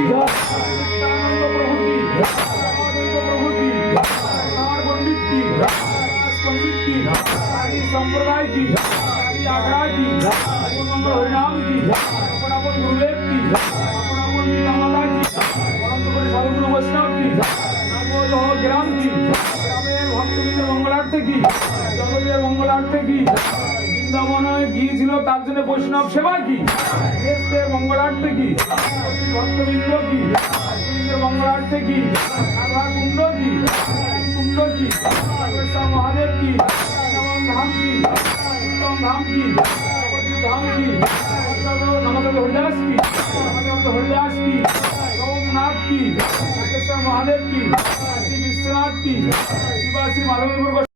কি নিত্যানন্দ প্রভু কি অদ্বৈত প্রভু কি আমার পণ্ডিত কি পণ্ডিত কি আদি সম্প্রদায় কি আদি আখড়া কি আপন হরিনাম কি আপন গুরুদেব কি আপন পিতামাতা কি অনন্ত করে সর্বগুরু বৈষ্ণব কি নবদহ গ্রাম কি গ্রামের ভক্তবৃন্দের মঙ্গলার্থে কি জগতের মঙ্গলার্থে কি বৃন্দাবনে গিয়েছিল তার জন্য বৈষ্ণব সেবা কি দেশের মঙ্গলার্থে কি ভক্তবৃন্দ কি মঙ্গলার্থে কি রাধা কুণ্ড কি কুণ্ড কি মহাদেব কি ধাম কি উত্তম ধাম কি ধাম কি নমস্কার হরিদাস কি হরিদাস কি সোমনাথ কি মহাদেব কি শ্রী বিশ্বনাথ কি শিবা শ্রী মাধবের